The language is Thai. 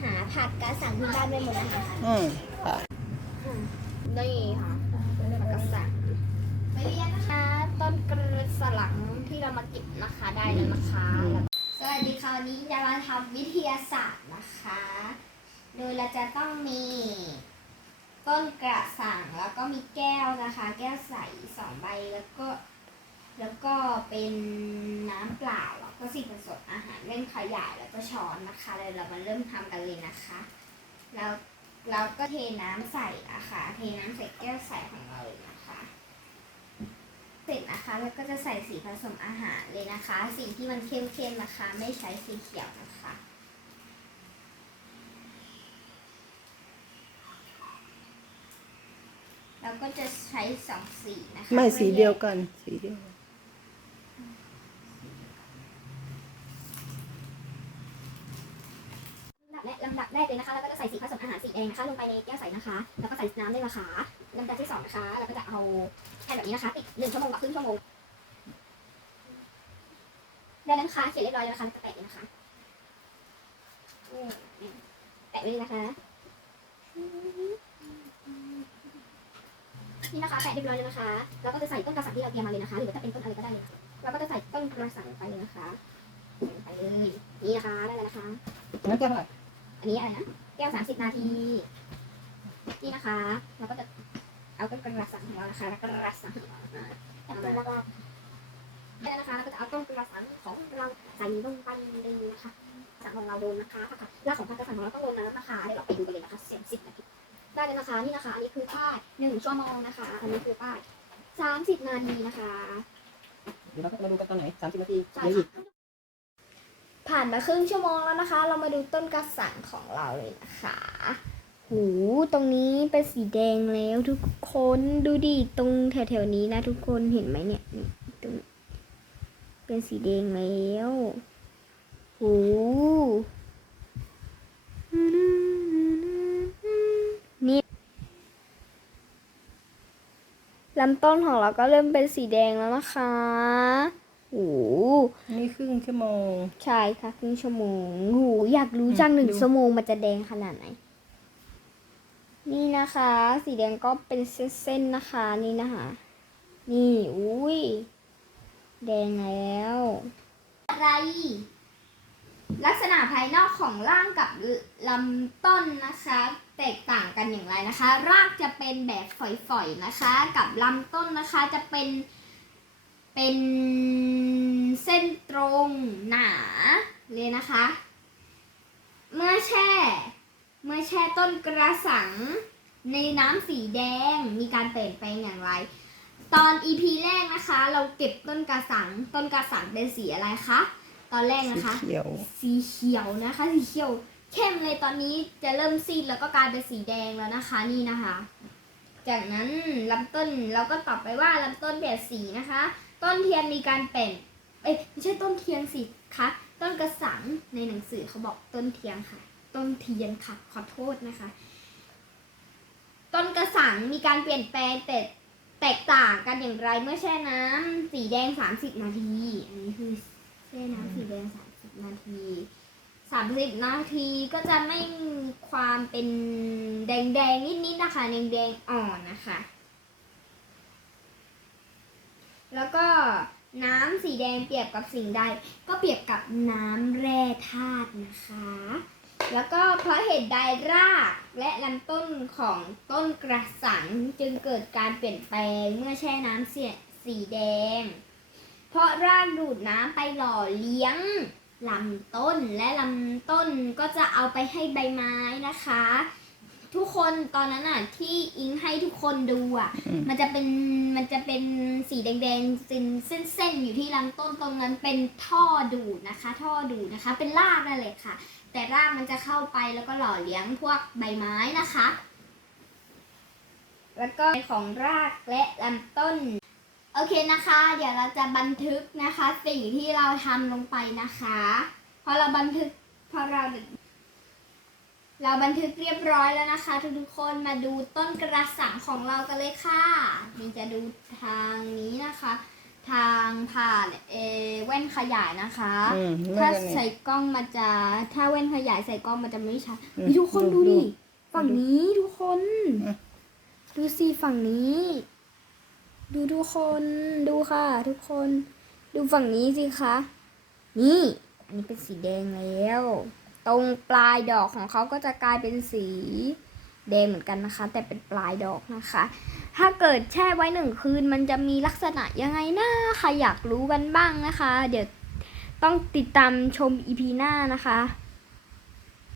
หาผักกระสังที่บ้านได้หมดนะคะอืมค่ะนี่ค่ะผักกระสังนนะคะต้นกระสลังที่เรามาเก็บนะคะได้แล้วนะคะสวัสดีค่ะวันนี้จะมาทำวิทยาศาสตร์นะคะ โดยเราจะต้องมี ต้นกระสังแล้วก็มีแก้วนะคะ แก้วใสสองใบแล้วก็ แล้วก็เป็นน้ำเปล่าแล้วก็สิ่งผสมอาหาร เล่นขยายแล้วก็ช้อนนะคะเลยเรามาเริ่มทำกันเลยนะคะแล้วเราก็เทน้ำใส่นะคะเทน้ำใส่แก้วใส่ของเราเลยนะคะ เสร็จนะคะแล้วก็จะใส่สีผสมอาหารเลยนะคะ สีที่มันเข้มๆนะคะ ไม่ใช้สีเขียวนะคะเราก็จะใช้สองสีนะคะ ไม่สีเดียวกันสีเดียวกัน และลำดับแรกเลยนะคะเราก็จะใส่สีผสมอาหารสีแดงนะคะลงไปในแก้วใสนะคะ แล้วก็ใส่น้ำด้วยนะคะลำดับที่สองนะคะเราก็จะเอาแค่แบบนี้นะคะติดหนึ่งชั่วโมงกับครึ่งชั่วโมงได้แล้วนะคะเขียนเรียบร้อยแล้วนะคะแล้วก็แปะเลยนะคะแปะไว้เลยนะคะนี่นะคะแปะเรียบร้อยแล้วนะคะเราก็จะใส่ต้นกระสังที่เราเตรียมมาเลยนะคะหรือว่าจะเป็นต้นอะไรก็ได้เลยเราก็จะใส่ต้นกระสังไปเลยนะคะไปเลยนี่นะคะได้แล้วนะคะนั่นก็เท่าไหร่ อันนี้อะไรนะ แก้วสามสิบนาที นี่นะคะ เราก็จะเอาต้นกระสังของเรานะคะแล้วก็กระสังของเรามาเอามาแล้วก็ได้แล้วนะคะ เราก็จะเอาต้นกระสังของเราใส่ลงไปเลยนะคะสังของเราโดนนะคะค่ะรากของพันกระสังของเราต้องโดนน้ำนะคะเดี๋ยวเราไปดูกันเลยนะคะเสียงสิบนาที ได้เลยนะคะ นี่นะคะ อันนี้คือป้ายหนึ่งชั่วโมงนะคะ อันนี้คือป้ายสามสิบนาทีนะคะ เดี๋ยวเรามาดูกันตอนไหนสามสิบนาทีใช่เดี๋ยวอีกค่ะ ผ่านมาครึ่งชั่วโมงแล้วนะคะ เรามาดูต้นกระสังของเราเลยนะคะ หูตรงนี้เป็นสีแดงแล้วทุกคนดูดิตรงแถวๆนี้นะทุกคนเห็นไหมเนี่ยนี่ตรงเป็นสีแดงแล้ว หูนี่ลำต้นของเราก็เริ่มเป็นสีแดงแล้วนะคะ หูนี่ครึ่งชั่วโมง ใช่ค่ะครึ่งชั่วโมงหูอยากรู้จังหนึ่งดูชั่วโมงมันจะแดงขนาดไหน นี่นะคะ สีแดงก็เป็นเส้นๆนะคะนี่นะคะ นี่อุ้ยแดงแล้ว อะไร ลักษณะภายนอกของร่างกับลำต้นนะคะ แตกต่างกันอย่างไรนะคะ รากจะเป็นแบบฝอยๆนะคะ กับลำต้นนะคะจะเป็น เป็นเส้นตรงหนาเลยนะคะ เมื่อแช่ เมื่อแช่ต้นกระสังในน้ำสีแดงมีการเปลี่ยนแปลงอย่างไร ตอน EP แรกนะคะ เราเก็บต้นกระสัง ต้นกระสังเป็นสีอะไรคะ ตอนแรกสีนะคะเขียว สีเขียวนะคะ สีเขียวเข้มเลยตอนนี้จะเริ่มซีดแล้วก็กลายเป็นสีแดงแล้วนะคะนี่นะคะ จากนั้นลำต้นเราก็ตอบไปว่าลำต้นเปลี่ยนสีนะคะ ต้นเทียนมีการเปลี่ยนเอ้ยไม่ใช่ต้นเทียนสิคะต้นกระสังในหนังสือเขาบอกต้นเทียนค่ะ ต้นเทียนค่ะขอโทษนะคะ ต้นกระสังมีการเปลี่ยนแปลงแต่แตกต่างกันอย่างไรเมื่อแช่น้ำสีแดง30นาทีอันนี้คือแช่น้ำสีแดง30นาที30นาทีก็จะไม่มีความเป็นแดงๆนิดๆนะคะแดงๆอ่อนนะคะ แล้วก็น้ำสีแดงเปรียบกับสิ่งใด ก็เปรียบกับน้ำแร่ธาตุนะคะ แล้วก็เพราะเหตุใดรากและลำต้นของต้นกระสังจึงเกิดการเปลี่ยนแปลงเมื่อแช่น้ำเสียสีแดง เพราะรากดูดน้ำไปหล่อเลี้ยงลำต้นและลำต้นก็จะเอาไปให้ใบไม้นะคะ ทุกคนตอนนั้นอะที่อิงให้ทุกคนดูอะ อืม มันจะเป็นมันจะเป็นสีแดงๆเป็นเส้นๆอยู่ที่ลำต้นตรงนั้นเป็นท่อดูดนะคะ ท่อดูดนะคะ เป็นรากนั่นแหละค่ะ แต่รากมันจะเข้าไปแล้วก็หล่อเลี้ยงพวกใบไม้นะคะ แล้วก็ของรากและลำต้น โอเคนะคะ เดี๋ยวเราจะบันทึกนะคะ สิ่งที่เราทำลงไปนะคะ พอเราบันทึกพอเรา เราบันทึกเรียบร้อยแล้วนะคะ ทุกๆคนมาดูต้นกระสังของเรากันเลยค่ะนี่จะดูทางนี้นะคะ ทางผ่านเออแว่นขยายนะคะ อืมถ้าแล้วกันนี่ใส่กล้องมันจะ ถ้าแว่นขยายใส่กล้องมันจะไม่ชัดอืมเฮ้ยทุกคนดูดูดิดูฝั่งนี้ทุกคน อะ ดูสิฝั่งนี้ ดูทุกคนดูค่ะ ทุกคน ดูฝั่งนี้สิคะนี่อันนี้เป็นสีแดงแล้ว ตรงปลายดอกของเขาก็จะกลายเป็นสีแดงเหมือนกันนะคะ แต่เป็นปลายดอกนะคะ ถ้าเกิดแช่ไว้หนึ่งคืน มันจะมีลักษณะยังไงนะใครอยากรู้กันบ้างนะคะ เดี๋ยวต้องติดตามชมอีพีหน้านะคะ